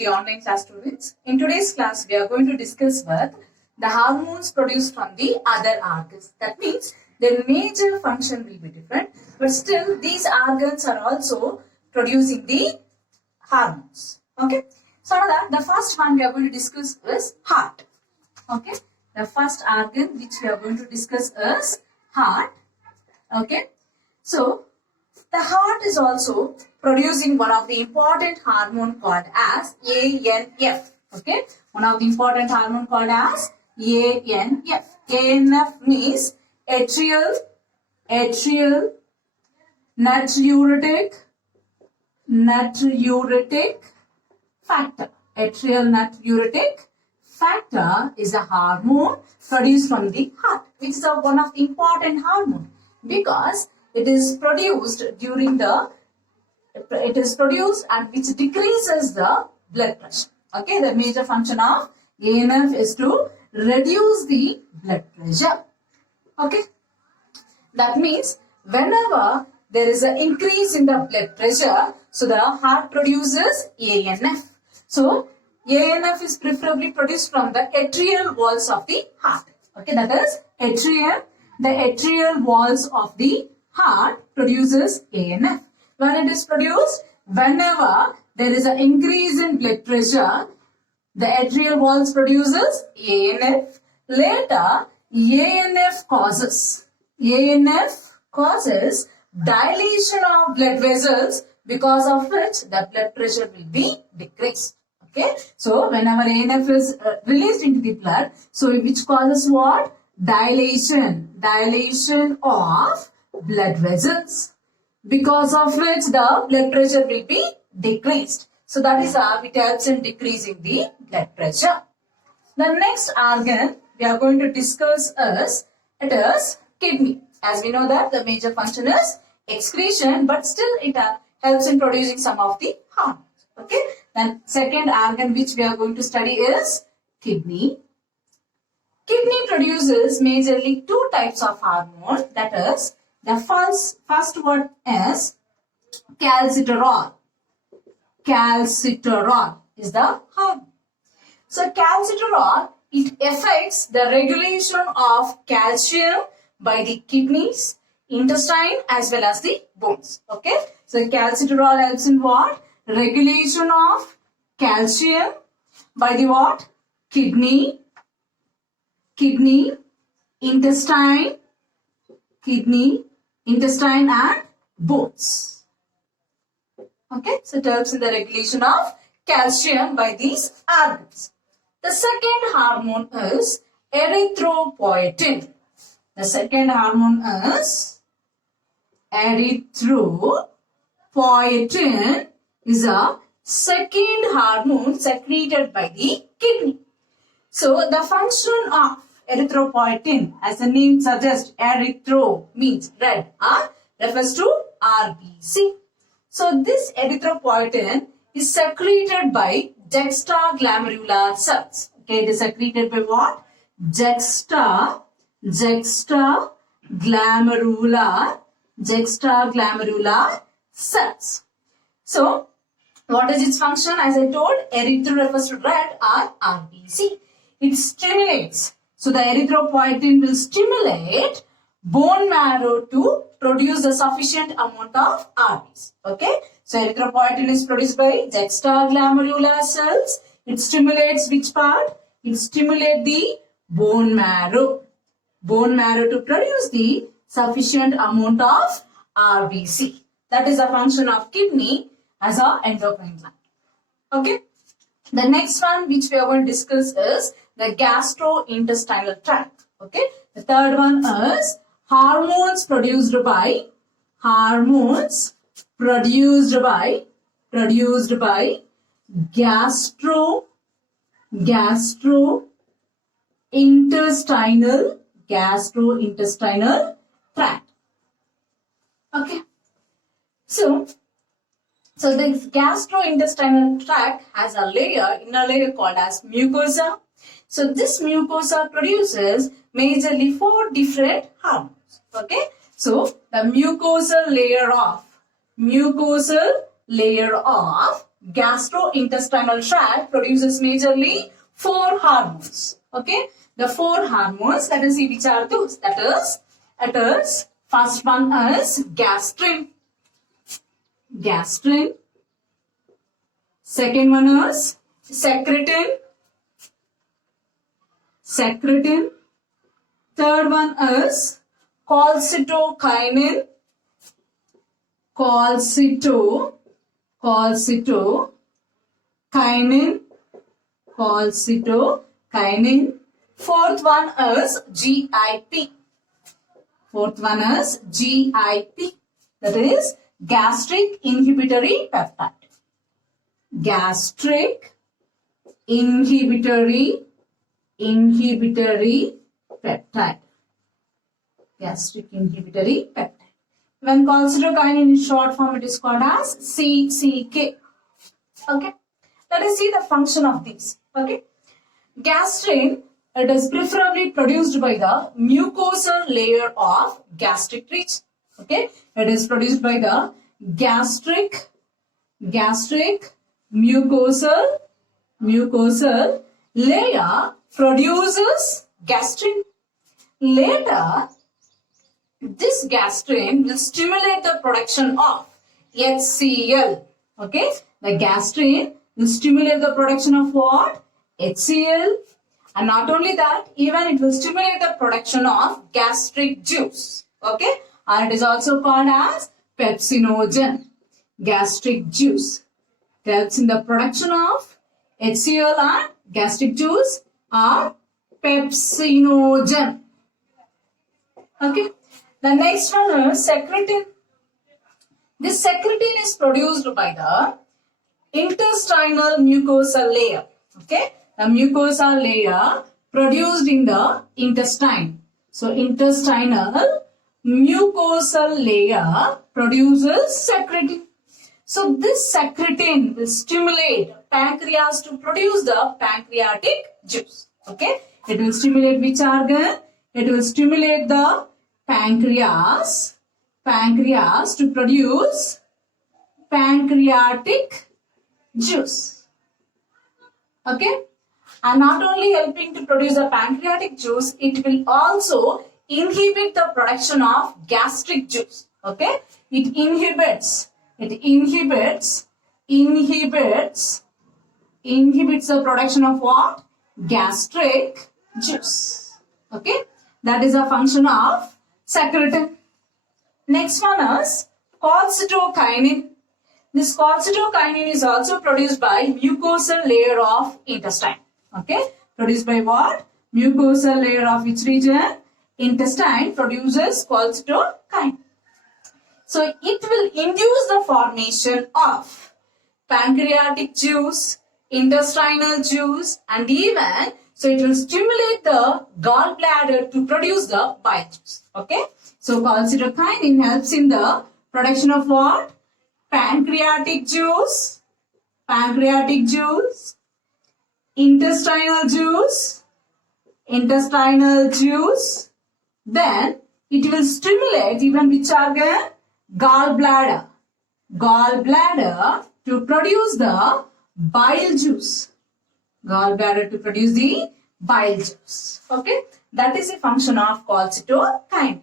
the online class students. In today's class, we are going to discuss with the hormones produced from the other organs. That means their major function will be different, but still these organs are also producing the hormones. Okay. So now the first one we are going to discuss is heart. Okay. The first organ which we are going to discuss is heart. Okay. So the heart is also producing one of the important hormone called as ANF. Okay. One of the important hormone called as ANF. ANF means atrial natriuretic factor. Atrial natriuretic factor is a hormone produced from the heart, which is one of the important hormone because it is produced and which decreases the blood pressure. Okay, the major function of ANF is to reduce the blood pressure. Okay, that means whenever there is an increase in the blood pressure, so the heart produces ANF. So ANF is preferably produced from the atrial walls of the heart. Okay, that is atrium. The atrial walls of the heart produces ANF. When it is produced, whenever there is an increase in blood pressure, the atrial walls produces ANF. Later, ANF causes dilation of blood vessels, because of which the blood pressure will be decreased. Okay, so whenever ANF is released into the blood, so which causes what? Dilation of blood vessels, because of which the blood pressure will be decreased. So that is how it helps in decreasing the blood pressure. The next organ we are going to discuss is kidney. As we know that the major function is excretion, but still it helps in producing some of the hormones. Okay. Then second organ which we are going to study is kidney. Kidney produces majorly two types of hormone. That is, the first one is calciferol. Calciferol is the hormone. So calciferol, it affects the regulation of calcium by the kidneys, intestine as well as the bones. Okay. So calciferol helps in what? Regulation of calcium by the what? Kidney, intestine and bones. Okay, so it helps in the regulation of calcium by these organs. The second hormone is erythropoietin. The second hormone is erythropoietin, is a second hormone secreted by the kidney. So the function of erythropoietin, as the name suggests, erythro means red, refers to RBC. So this erythropoietin is secreted by juxtaglomerular cells. Okay, it is secreted by what? Juxtaglomerular cells. So what is its function? As I told, erythro refers to red or RBC. It stimulates. So the erythropoietin will stimulate bone marrow to produce a sufficient amount of RBC. Okay. So erythropoietin is produced by juxtaglomerular cells. It stimulates which part? It stimulates the bone marrow. Bone marrow to produce the sufficient amount of RBC. That is the function of kidney as an endocrine gland. Okay. The next one which we are going to discuss is the gastrointestinal tract. Okay. The third one is hormones produced by gastrointestinal tract. Okay. So the gastrointestinal tract has a inner layer called as mucosa. So this mucosa produces majorly 4 different hormones. Okay. So the mucosal layer of gastrointestinal tract produces majorly 4 hormones. Okay, the 4 hormones. Let us see which are those. That is first one is gastrin. Gastrin. Second one is secretin. Secretin. Third one is cholecystokinin. Cholecystokinin. Fourth one is GIP. That is gastric inhibitory peptide. Gastric inhibitory peptide. Gastric inhibitory peptide. When cholecystokinin in short form, it is called as CCK. Okay. Let us see the function of these. Okay. Gastrin, it is preferably produced by the mucosal layer of gastric region. Okay. It is produced by the gastric mucosal layer produces gastrin. Later, this gastrin will stimulate the production of HCl. Okay, the gastrin will stimulate the production of what? HCl. And not only that, even it will stimulate the production of gastric juice. Okay, and it is also called as pepsinogen. Gastric juice. It helps in the production of HCl and gastric juice or pepsinogen. Okay. The next one is secretin. This secretin is produced by the intestinal mucosal layer. Okay. The mucosal layer produced in the intestine. So, intestinal mucosal layer produces secretin. So, this secretin will stimulate pancreas to produce the pancreatic juice. Okay. It will stimulate which organ? It will stimulate the pancreas to produce pancreatic juice. Okay. And not only helping to produce the pancreatic juice, it will also inhibit the production of gastric juice. Okay. It inhibits the production of what? Gastric juice. Okay. That is a function of secretin. Next one is cholecystokinin. This cholecystokinin is also produced by mucosal layer of intestine. Okay. Produced by what? Mucosal layer of which region? Intestine produces cholecystokinin. So it will induce the formation of pancreatic juice, intestinal juice, and even so it will stimulate the gallbladder to produce the bile juice. Okay. So cholecystokinin helps in the production of what? Pancreatic juice, intestinal juice. Then it will stimulate even which organ? Gallbladder to produce the bile juice. Gallbladder to produce the bile juice. Okay. That is a function of cholecystokinin.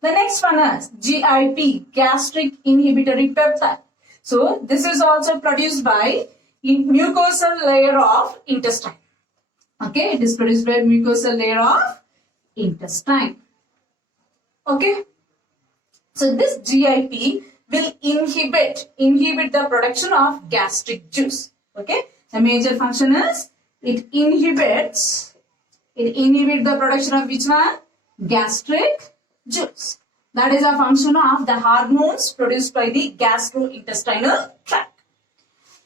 The next one is GIP, gastric inhibitory peptide. So this is also produced by mucosal layer of intestine. Okay. It is produced by mucosal layer of intestine. Okay. So this GIP will inhibit the production of gastric juice. Okay. The major function is it inhibits the production of which one? Gastric juice. That is a function of the hormones produced by the gastrointestinal tract.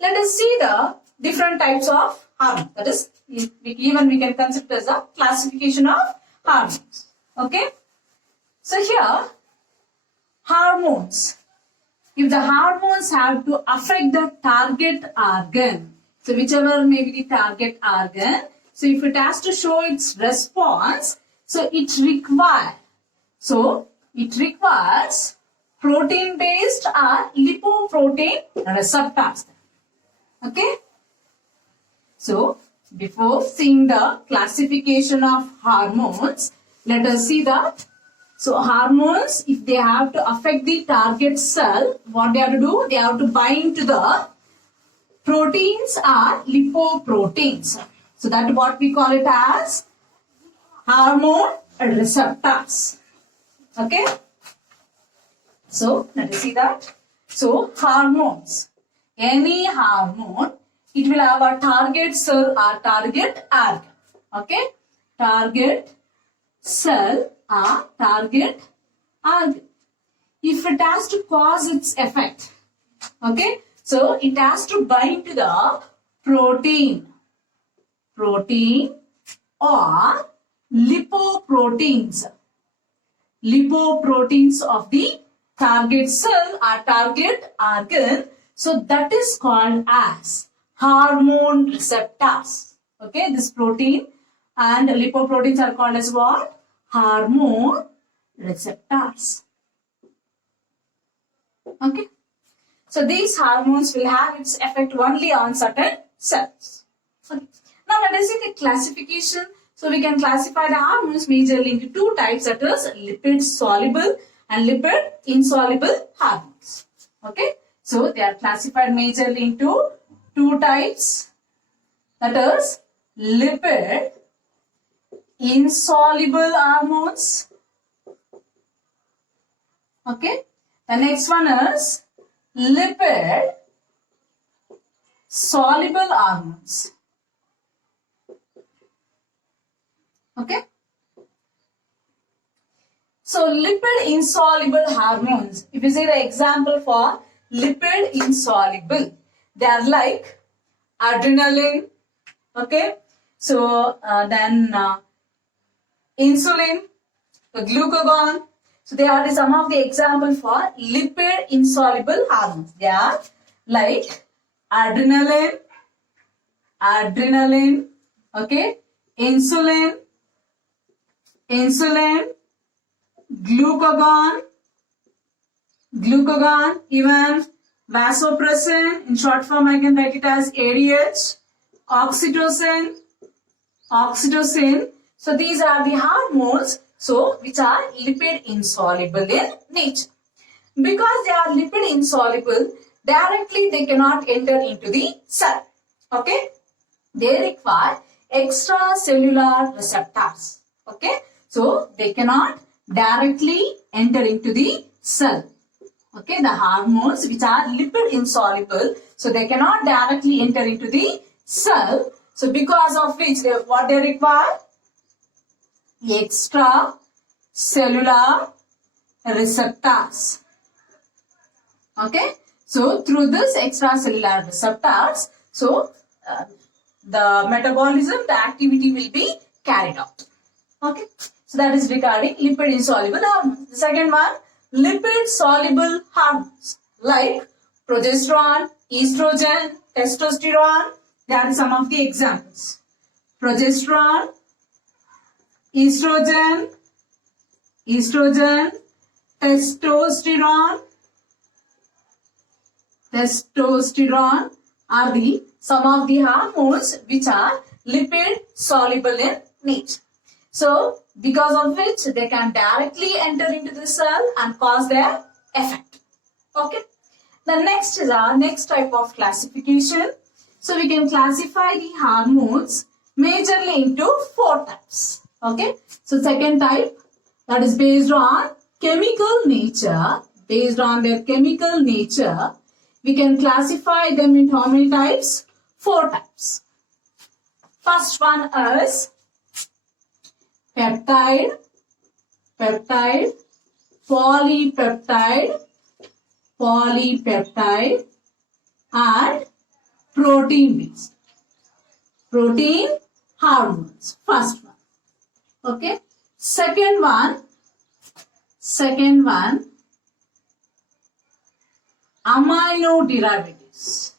Let us see the different types of hormones. That is, even we can consider as a classification of hormones. Okay. So here, hormones. If the hormones have to affect the target organ, so whichever may be the target organ, so if it has to show its response, so it requires protein-based or lipoprotein receptors. Okay. So, before seeing the classification of hormones, let us see that. So, hormones, if they have to affect the target cell, what they have to do? They have to bind to the proteins or lipoproteins. So, that what we call it as hormone receptors. Okay. So, let us see that. So, hormones. Any hormone, it will have a target cell or target organ. Okay. Target cell or target organ. If it has to cause its effect. Okay. So, it has to bind to the protein or lipoproteins. Lipoproteins of the target cell or target organ. So that is called as hormone receptors. Okay, this protein and lipoproteins are called as what? Hormone receptors. Okay. So these hormones will have its effect only on certain cells. Okay. Now let us see the classification. So we can classify the hormones majorly into two types, that is lipid soluble and lipid insoluble hormones. Okay. So they are classified majorly into two types, that is lipid insoluble hormones. Okay. The next one is lipid soluble hormones. Okay. So lipid insoluble hormones, if you say the example for lipid insoluble, they are like adrenaline, okay, so then insulin, glucagon. So they are some of the example for lipid insoluble hormones. They are like adrenaline, okay, insulin, glucagon, even vasopressin. In short form, I can write it as ADH, oxytocin. So these are the hormones, so which are lipid insoluble in nature. Because they are lipid insoluble, directly they cannot enter into the cell. Okay, they require extracellular receptors. Okay, so they cannot directly enter into the cell. Okay, the hormones which are lipid insoluble, so they cannot directly enter into the cell. So because of which what they require? Extracellular receptors. Okay, so through this extracellular receptors, so the metabolism, the activity will be carried out. Okay, so that is regarding lipid insoluble hormones. The second one, lipid soluble hormones like progesterone, estrogen, testosterone. They are some of the examples. Progesterone, estrogen, testosterone are the some of the hormones which are lipid soluble in nature. So because of which they can directly enter into the cell and cause their effect. Okay. The next is our next type of classification. So we can classify the hormones majorly into four types. Okay. So second type, that is based on chemical nature. Based on their chemical nature, we can classify them into how many types? Four types. First one is peptide, polypeptide and protein based. Protein hormones. First one. Okay. Second one, amino derivatives.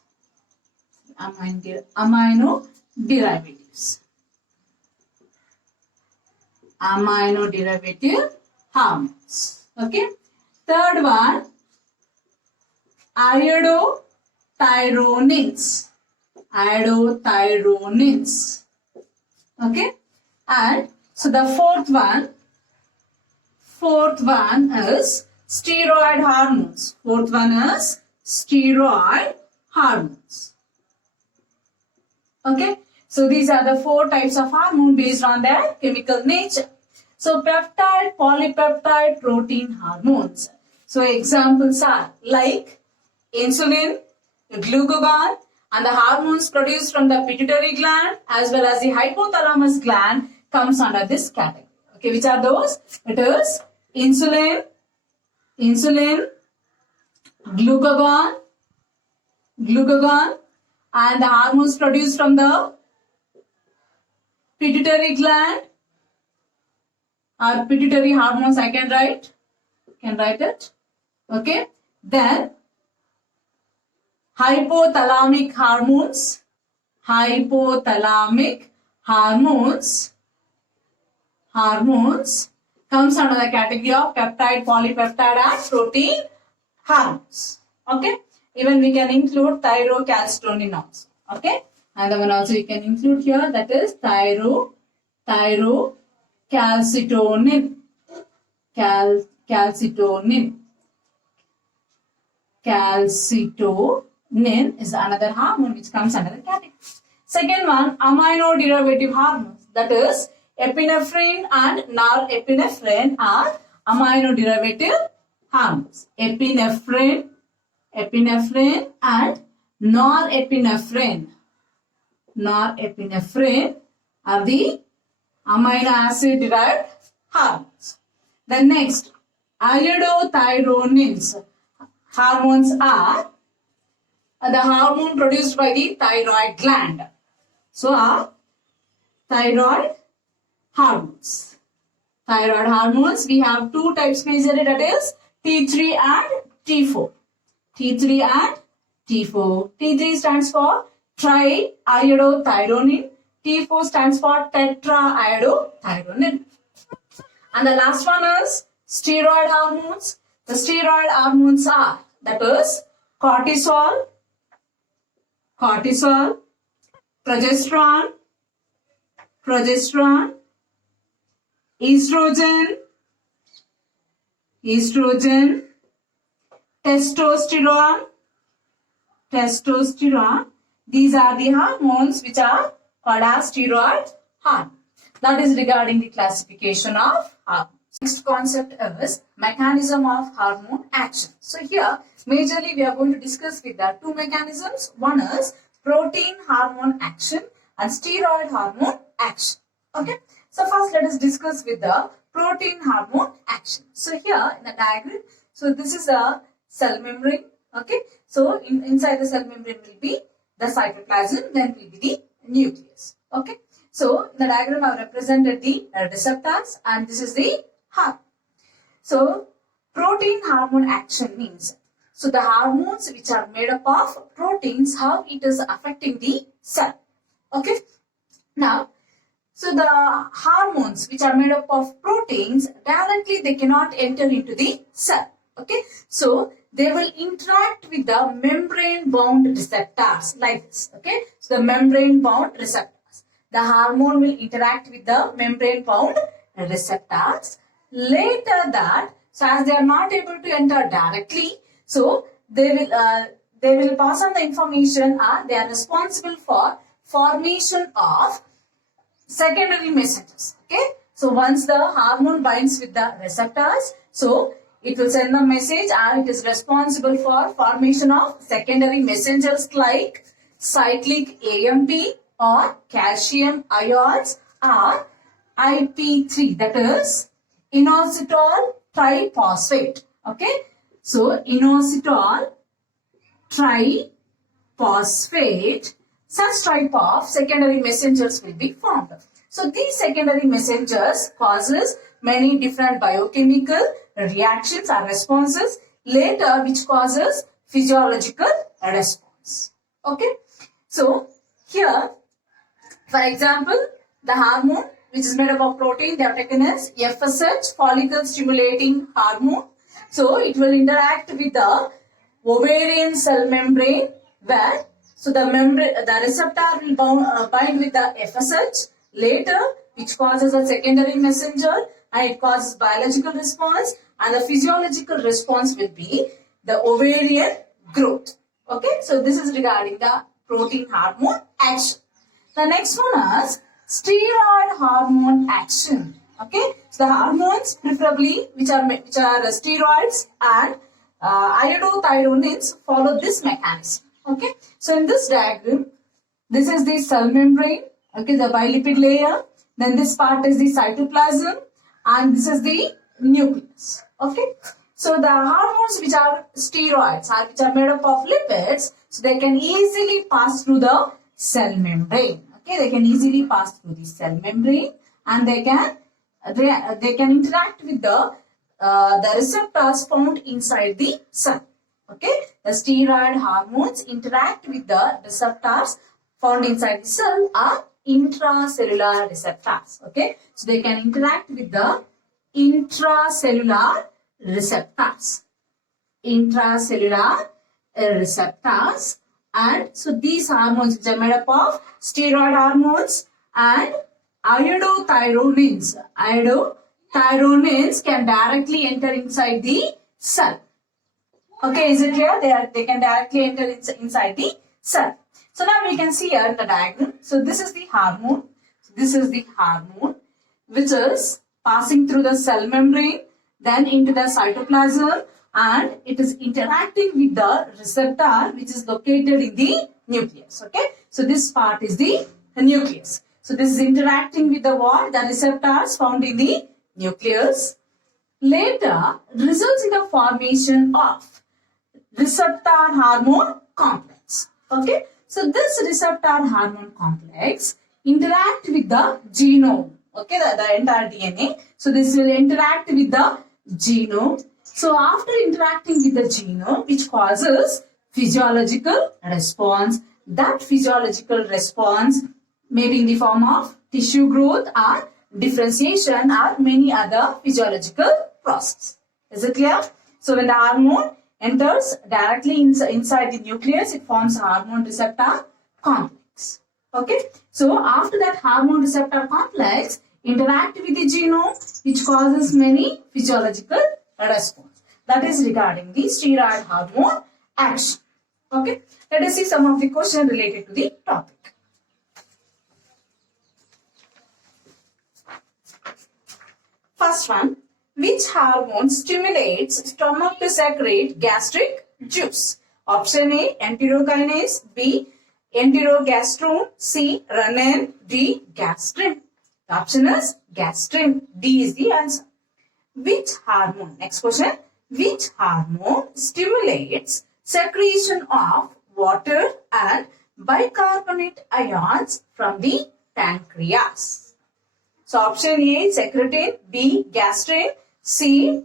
Amino derivative hormones. Okay. Third one, iodotyronins. iodothyronins. Okay, and so the fourth one is steroid hormones. Fourth one is steroid hormones. Okay, so these are the 4 types of hormone based on their chemical nature. So peptide, polypeptide, protein hormones. So examples are like insulin, glucagon, and the hormones produced from the pituitary gland as well as the hypothalamus gland comes under this category. Okay, which are those? It is insulin, glucagon, and the hormones produced from the pituitary gland or pituitary hormones. I can write it. Okay, then hypothalamic hormones comes under the category of peptide, polypeptide and protein hormones. Okay, even we can include thyrocalcitonin also. Okay, and the one also you can include here, that is thyrocalcitonin. Calcitonin is another hormone which comes under the category. Second one, amino derivative hormones, that is epinephrine and norepinephrine are amino derivative hormones. Epinephrine and norepinephrine are the amino acid derived hormones. Then next, iodothyronins hormones are the hormone produced by the thyroid gland. So thyroid hormones. Thyroid hormones, we have 2 types majorly, that is T3 and T4. T3 stands for triiodothyronin. T4 stands for tetraiodothyronin. And the last one is steroid hormones. The steroid hormones are, that is cortisol, progesterone, estrogen, testosterone. These are the hormones which are called as steroid hormones. That is regarding the classification of hormones. Next concept is mechanism of hormone action. So here majorly we are going to discuss with the 2 mechanisms. One is protein hormone action and steroid hormone action. Okay. So first let us discuss with the protein hormone action. So here in the diagram, so this is a cell membrane. Okay. So inside the cell membrane will be the cytoplasm, then will be the nucleus. Okay. So in the diagram I have represented the receptors and this is the hormone. So protein hormone action means, so the hormones which are made up of proteins, how it is affecting the cell. Okay. Now, so the hormones which are made up of proteins, directly they cannot enter into the cell. Okay. So they will interact with the membrane bound receptors like this. Okay. So the membrane bound receptors. The hormone will interact with the membrane bound receptors. Later that, so as they are not able to enter directly, so they will pass on the information and they are responsible for formation of secondary messengers. Okay. So once the hormone binds with the receptors, so it will send the message and it is responsible for formation of secondary messengers like cyclic AMP or calcium ions or IP3, that is inositol triphosphate. Okay. So inositol triphosphate, such type of secondary messengers will be formed. So these secondary messengers causes many different biochemical reactions or responses later which causes physiological response. Okay. So here, for example, the hormone which is made up of protein, they are taken as FSH, follicle stimulating hormone. So it will interact with the ovarian cell membrane where So the receptor will bind with the FSH later, which causes a secondary messenger, and it causes biological response, and the physiological response will be the ovarian growth. Okay, so this is regarding the protein hormone action. The next one is steroid hormone action. Okay, so the hormones preferably which are steroids and iodothioronins follow this mechanism. Okay, so in this diagram, this is the cell membrane. Okay, the bilipid layer. Then this part is the cytoplasm, and this is the nucleus. Okay, so the hormones which are steroids or which are made up of lipids, so they can easily pass through the cell membrane. Okay, they can easily pass through the cell membrane, and they can interact with the receptors found inside the cell. Okay, the steroid hormones interact with the receptors found inside the cell are intracellular receptors. Okay, so they can interact with the intracellular receptors. Intracellular receptors, and so these hormones which are made up of steroid hormones and iodothioronins. Iodothioronins can directly enter inside the cell. Okay, is it clear? They can directly enter inside the cell. So now we can see here in the diagram. So this is the hormone. This is the hormone which is passing through the cell membrane, then into the cytoplasm, and it is interacting with the receptor which is located in the nucleus. Okay, so this part is the nucleus. So this is interacting with the what? The receptors found in the nucleus. Later results in the formation of receptor hormone complex. Okay, so this receptor hormone complex interact with the genome. Okay, the entire DNA. So this will interact with the genome. So after interacting with the genome, which causes physiological response, that physiological response may be in the form of tissue growth or differentiation or many other physiological processes. Is it clear? So when the hormone enters directly inside the nucleus, it forms a hormone receptor complex. Okay, so after that hormone receptor complex interact with the genome, which causes many physiological response. That is regarding the steroid hormone action. Okay, let us see some of the questions related to the topic. First one, which hormone stimulates stomach to secrete gastric juice? Option A, enterokinase, B, enterogastrone, C, renin, D, gastrin. The option is gastrin. D is the answer. Which hormone? Next question. Which hormone stimulates secretion of water and bicarbonate ions from the pancreas? So option A, secretin, B, gastrin, C,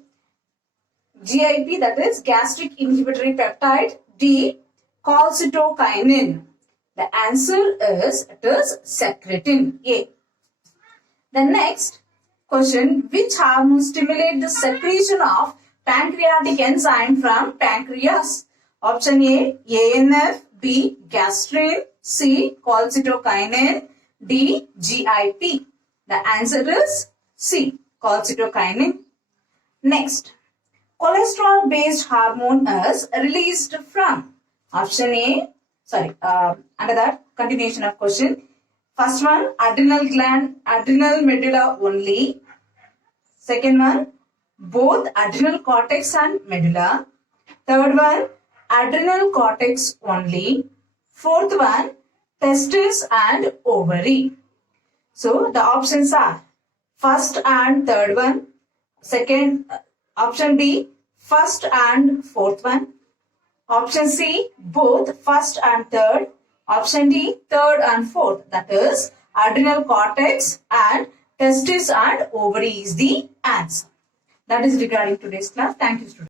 GIP, that is gastric inhibitory peptide, D, calcitokinin. The answer is, it is secretin, A. The next question, which hormone stimulates the secretion of pancreatic enzyme from pancreas? Option A, ANF, B, gastrin, C, calcitokinin, D, GIP. The answer is C, calcitokinin. Next, cholesterol-based hormone is released from option A. Under that continuation of question. First one, adrenal gland, adrenal medulla only. Second one, both adrenal cortex and medulla. Third one, adrenal cortex only. Fourth one, testis and ovary. So the options are first and third one. Second, option B, first and fourth one. Option C, both first and third. Option D, third and fourth. That is adrenal cortex and testis and ovary is the answer. That is regarding today's class. Thank you, students.